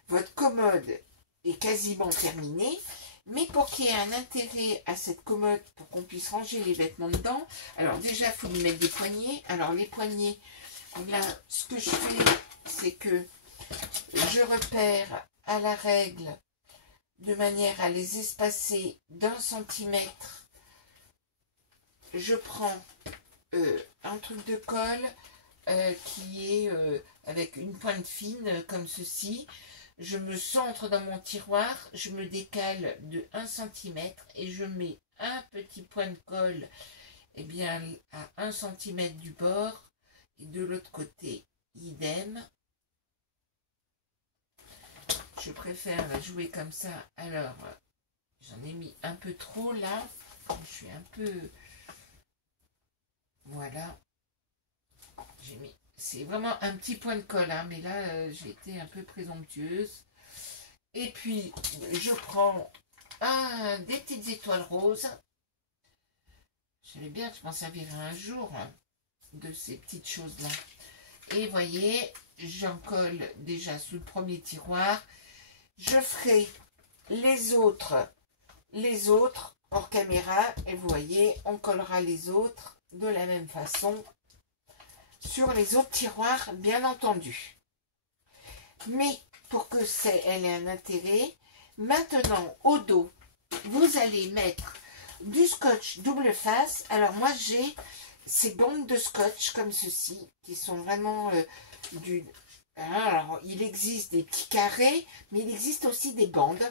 votre commode est quasiment terminée, mais pour qu'il y ait un intérêt à cette commode, pour qu'on puisse ranger les vêtements dedans, alors déjà, il faut lui mettre des poignées. Alors les poignées, là, ce que je fais, c'est que je repère à la règle de manière à les espacer d'1 centimètre. Je prends un truc de colle qui est avec une pointe fine comme ceci. Je me centre dans mon tiroir, je me décale de 1 cm et je mets un petit point de colle bien, à 1 cm du bord et de l'autre côté idem. Je préfère la jouer comme ça. Alors, j'en ai mis un peu trop là. Je suis un peu... Voilà. J'ai mis... C'est vraiment un petit point de colle, hein, mais là, j'ai été un peu présomptueuse. Et puis, je prends des petites étoiles roses. Je savais bien que je m'en servirais un jour de ces petites choses-là. Et voyez, j'en colle déjà sous le premier tiroir. Je ferai les autres hors caméra. Et vous voyez, on collera les autres de la même façon sur les autres tiroirs, bien entendu. Mais pour que elle ait un intérêt, maintenant au dos, vous allez mettre du scotch double face. Alors moi j'ai ces bandes de scotch comme ceci, qui sont vraiment alors il existe des petits carrés, mais il existe aussi des bandes.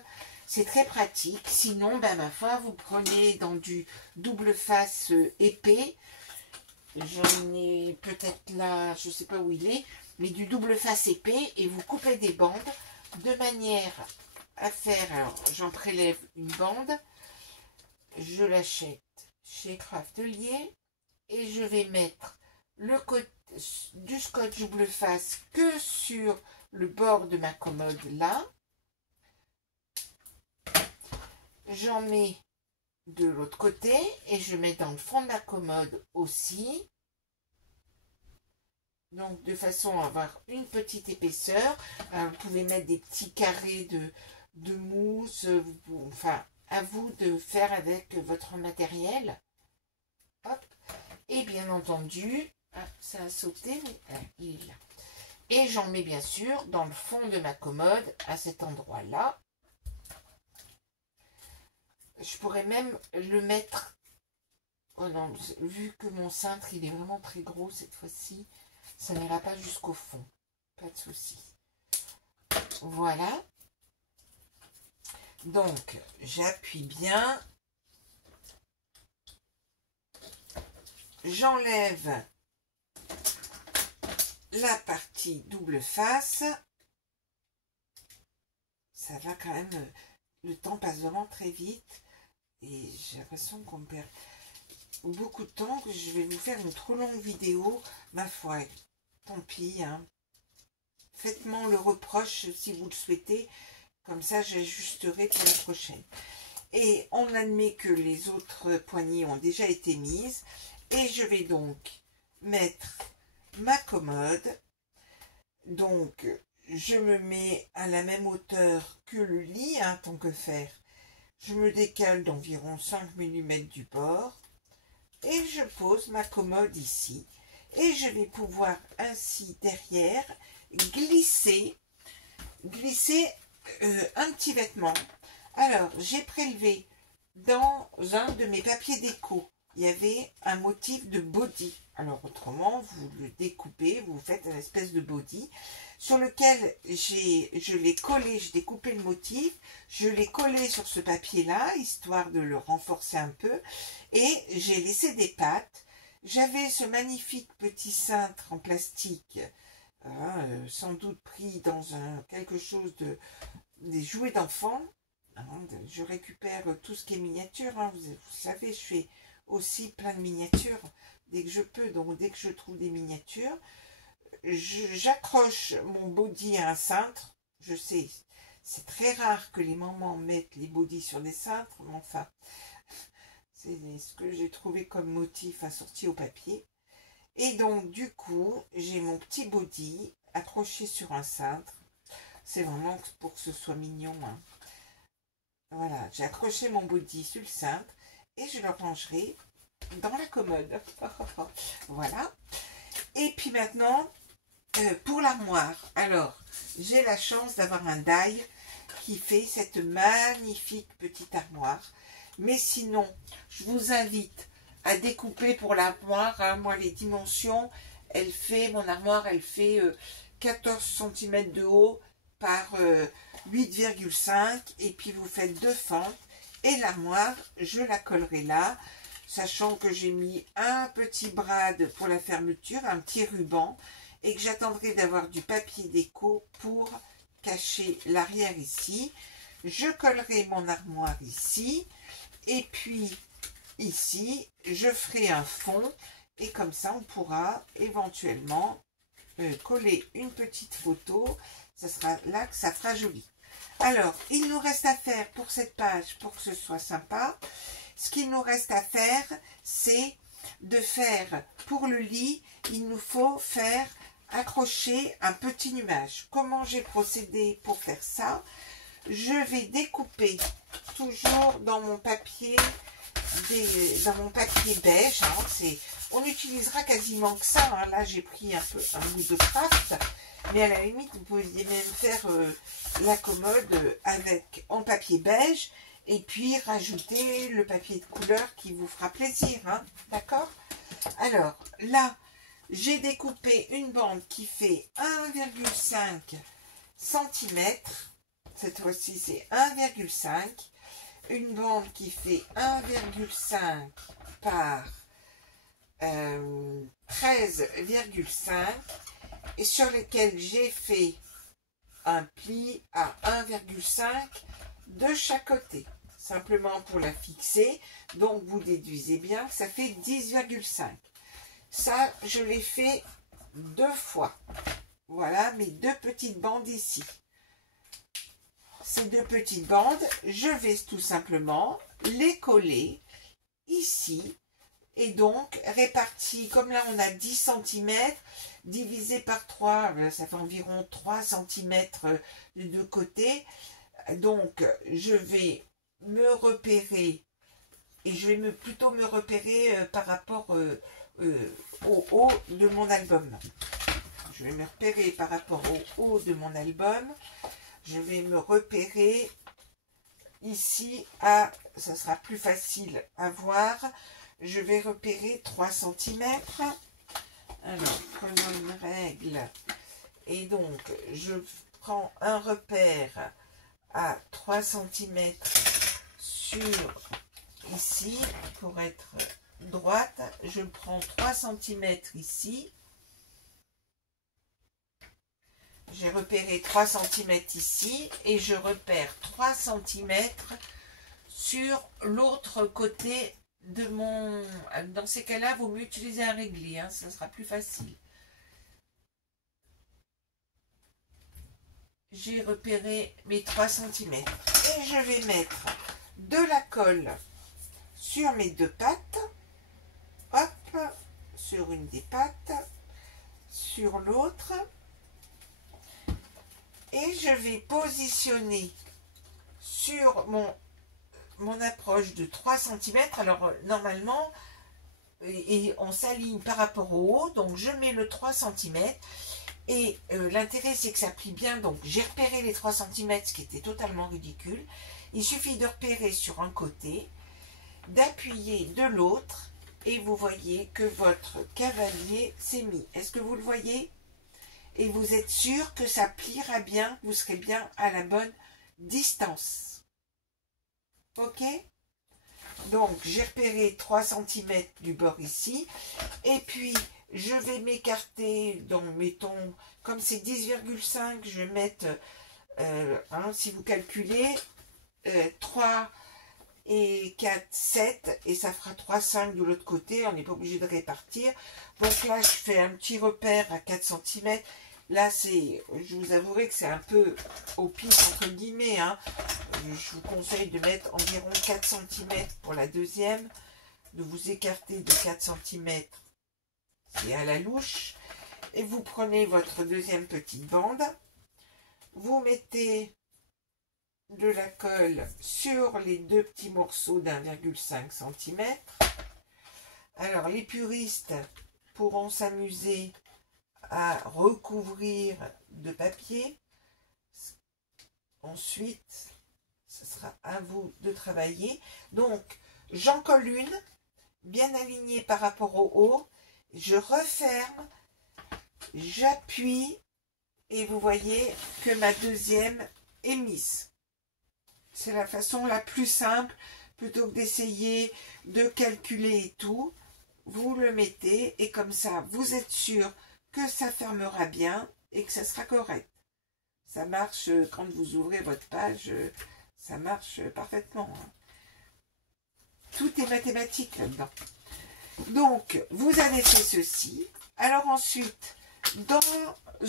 C'est très pratique. Sinon, ben, ma foi, vous prenez dans du double face épais. J'en ai peut-être là, je ne sais pas où il est, mais du double face épais et vous coupez des bandes de manière à faire, alors j'en prélève une bande, je l'achète chez Craftelier et je vais mettre le côté du scotch double face que sur le bord de ma commode là. J'en mets de l'autre côté et je mets dans le fond de la commode aussi. Donc, de façon à avoir une petite épaisseur. Vous pouvez mettre des petits carrés de mousse. Enfin, à vous de faire avec votre matériel. Hop. Et bien entendu, ça a sauté, mais il est là. Et j'en mets bien sûr dans le fond de ma commode, à cet endroit-là. Je pourrais même le mettre... Oh non, vu que mon cintre, il est vraiment très gros cette fois-ci, ça n'ira pas jusqu'au fond. Pas de souci. Voilà. Donc, j'appuie bien. J'enlève la partie double face. Ça va quand même, le temps passe vraiment très vite et j'ai l'impression qu'on perd beaucoup de temps, que je vais vous faire une trop longue vidéo. Ma foi, tant pis, hein. Faites-moi le reproche si vous le souhaitez, comme ça j'ajusterai pour la prochaine. Et on admet que les autres poignées ont déjà été mises et je vais donc mettre ma commode. Donc je me mets à la même hauteur que le lit, hein, tant que faire. Je me décale d'environ 5 mm du bord et je pose ma commode ici. Et je vais pouvoir ainsi derrière glisser un petit vêtement. Alors, j'ai prélevé dans un de mes papiers déco, il y avait un motif de body. Alors, autrement, vous le découpez, vous faites une espèce de body sur lequel je l'ai collé, j'ai découpé le motif, je l'ai collé sur ce papier-là, histoire de le renforcer un peu, et j'ai laissé des pattes. J'avais ce magnifique petit cintre en plastique, sans doute pris dans quelque chose des jouets d'enfants. Je récupère tout ce qui est miniature, hein. Vous savez, je fais aussi plein de miniatures dès que je peux, donc dès que je trouve des miniatures, j'accroche mon body à un cintre. Je sais, c'est très rare que les mamans mettent les bodys sur des cintres, mais enfin, c'est ce que j'ai trouvé comme motif assorti au papier. Et donc, du coup, j'ai mon petit body accroché sur un cintre. C'est vraiment pour que ce soit mignon, hein. Voilà, j'ai accroché mon body sur le cintre et je le rangerai dans la commode. Voilà. Et puis maintenant, pour l'armoire. Alors, j'ai la chance d'avoir un die qui fait cette magnifique petite armoire. Mais sinon, je vous invite à découper pour l'armoire, hein. Moi, les dimensions, mon armoire, elle fait 14 cm de haut par 8,5 et puis vous faites 2 fentes et l'armoire, je la collerai là, sachant que j'ai mis un petit brad pour la fermeture, un petit ruban, et que j'attendrai d'avoir du papier déco pour cacher l'arrière ici. Je collerai mon armoire ici et puis ici je ferai un fond et comme ça on pourra éventuellement coller une petite photo. Ça sera là que ça fera joli. Alors, il nous reste à faire pour cette page, pour que ce soit sympa, ce qu'il nous reste à faire, c'est de faire, pour le lit, il nous faut faire accrocher un petit nuage. Comment j'ai procédé pour faire ça? Je vais découper toujours dans mon papier, beige, hein, on n'utilisera quasiment que ça, hein. Là j'ai pris un bout de craft, mais à la limite vous pouviez même faire la commode en papier beige et puis rajouter le papier de couleur qui vous fera plaisir, hein, d'accord? Alors là j'ai découpé une bande qui fait 1,5 cm, cette fois-ci c'est 1,5, une bande qui fait 1,5 par 13,5 et sur lesquels j'ai fait un pli à 1,5 de chaque côté, simplement pour la fixer. Donc vous déduisez bien que ça fait 10,5. Ça, je l'ai fait 2 fois. Voilà mes 2 petites bandes ici. Ces 2 petites bandes, je vais tout simplement les coller ici. Et donc, réparties, comme là on a 10 cm, divisé par 3, ça fait environ 3 cm de deux côtés. Donc, je vais me repérer, et je vais plutôt me repérer par rapport au haut de mon album. Je vais me repérer par rapport au haut de mon album. Je vais me repérer ici ça sera plus facile à voir. Je vais repérer 3 cm. Alors, prenons une règle. Et donc, je prends un repère à 3 cm sur ici, pour être droite. Je prends 3 cm ici. J'ai repéré 3 cm ici et je repère 3 cm sur l'autre côté de mon... Dans ces cas-là, vous mieux utiliser un réglé, hein, ça sera plus facile. J'ai repéré mes 3 cm et je vais mettre de la colle sur mes deux pattes. Hop, sur une des pattes, sur l'autre. Et je vais positionner sur mon approche de 3 cm. Alors, normalement, et on s'aligne par rapport au haut. Donc, je mets le 3 cm. Et l'intérêt, c'est que ça plie bien. Donc, j'ai repéré les 3 cm, ce qui était totalement ridicule. Il suffit de repérer sur un côté, d'appuyer de l'autre. Et vous voyez que votre cavalier s'est mis. Est-ce que vous le voyez ? Et vous êtes sûr que ça pliera bien, vous serez bien à la bonne distance. Ok? Donc, j'ai repéré 3 cm du bord ici. Et puis, je vais m'écarter, donc mettons, comme c'est 10,5, je vais mettre, si vous calculez, 3 et 4, 7, et ça fera 3,5 de l'autre côté. On n'est pas obligé de répartir. Donc là, je fais un petit repère à 4 cm. Là, je vous avouerai que c'est un peu au pif, entre guillemets. Hein. Je vous conseille de mettre environ 4 cm pour la deuxième. De vous écarter de 4 cm. C'est à la louche. Et vous prenez votre deuxième petite bande. Vous mettez de la colle sur les deux petits morceaux d'1,5 cm. Alors, les puristes pourront s'amuser à recouvrir de papier. Ensuite, ce sera à vous de travailler. Donc, j'en colle une, bien alignée par rapport au haut. Je referme, j'appuie et vous voyez que ma deuxième est mise. C'est la façon la plus simple, plutôt que d'essayer de calculer et tout. Vous le mettez et comme ça, vous êtes sûr que ça fermera bien et que ça sera correct. Ça marche quand vous ouvrez votre page, ça marche parfaitement. Tout est mathématique là-dedans. Donc, vous avez fait ceci. Alors ensuite, dans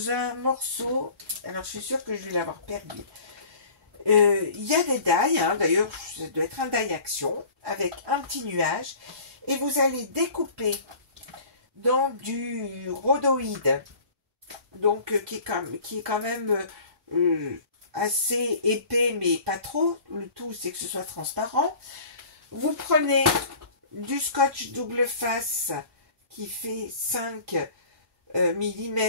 un morceau, alors je suis sûre que je vais l'avoir perdu. Il y a des die, hein, d'ailleurs, ça doit être un die action, avec un petit nuage. Et vous allez découper dans du rhodoïde, donc qui est quand même assez épais, mais pas trop. Le tout, c'est que ce soit transparent. Vous prenez du scotch double face qui fait 5 mm,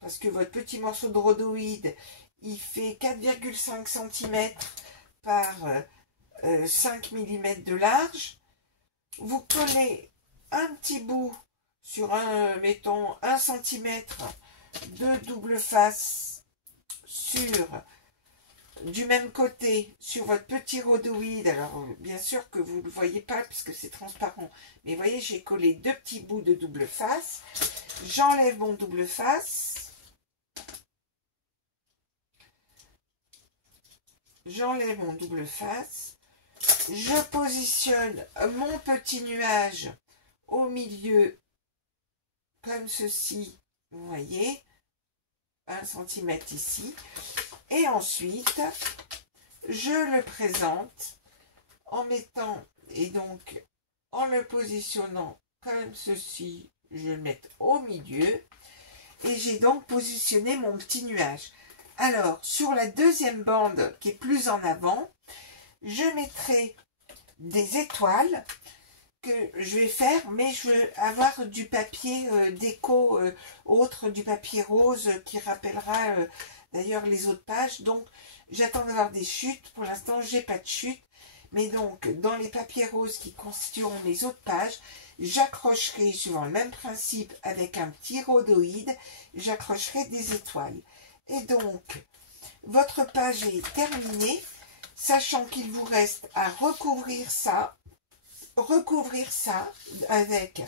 parce que votre petit morceau de rhodoïde, il fait 4,5 cm par 5 mm de large. Vous collez un petit bout sur mettons 1 cm de double face du même côté sur votre petit rhodoïde. Alors bien sûr que vous ne le voyez pas puisque c'est transparent, mais vous voyez, j'ai collé 2 petits bouts de double face. J'enlève mon double face, je positionne mon petit nuage au milieu comme ceci, vous voyez, 1 cm ici. Et ensuite, je le présente en mettant, et donc en le positionnant comme ceci, je vais le mettre au milieu. Et j'ai donc positionné mon petit nuage. Alors, sur la deuxième bande qui est plus en avant, je mettrai des étoiles que je vais faire, mais je veux avoir du papier déco autre, du papier rose qui rappellera d'ailleurs les autres pages. Donc, j'attends d'avoir des chutes. Pour l'instant, j'ai pas de chute. Mais donc, dans les papiers roses qui constitueront les autres pages, j'accrocherai, suivant le même principe, avec un petit rhodoïde, j'accrocherai des étoiles. Et donc, votre page est terminée, sachant qu'il vous reste à recouvrir ça avec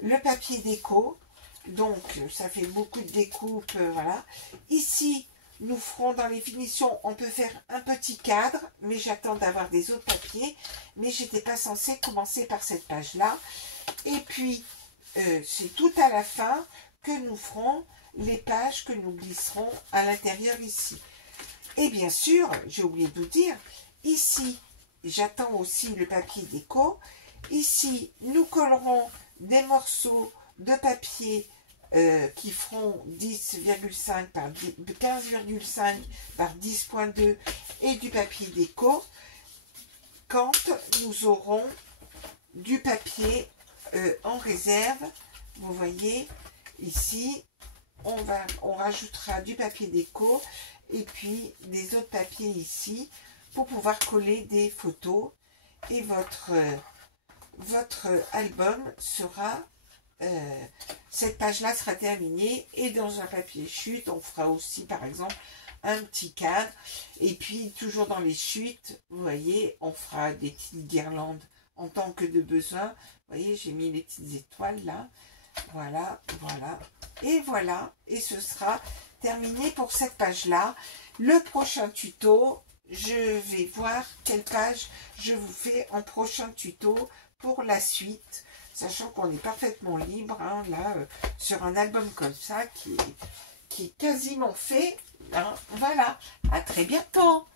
le papier déco. Donc, ça fait beaucoup de découpe, voilà. Ici, nous ferons dans les finitions, on peut faire un petit cadre, mais j'attends d'avoir des autres papiers. Mais j'étais pas censée commencer par cette page-là. Et puis, c'est tout à la fin que nous ferons les pages que nous glisserons à l'intérieur ici. Et bien sûr, j'ai oublié de vous dire, ici, j'attends aussi le papier déco. Ici, nous collerons des morceaux de papier qui feront 10,5 par 15,5 par 10,2 et du papier déco quand nous aurons du papier en réserve. Vous voyez ici, on rajoutera du papier déco et puis des autres papiers ici pour pouvoir coller des photos, et votre album sera cette page-là sera terminée. Et dans un papier chute, on fera aussi par exemple un petit cadre. Et puis toujours dans les chutes, vous voyez, on fera des petites guirlandes en tant que de besoin. Vous voyez, j'ai mis les petites étoiles là. Voilà, voilà. Et voilà. Et ce sera terminé pour cette page-là. Le prochain tuto, je vais voir quelle page je vous fais en prochain tuto pour la suite. Sachant qu'on est parfaitement libre, hein, là, sur un album comme ça, qui est quasiment fait. Hein. Voilà, à très bientôt.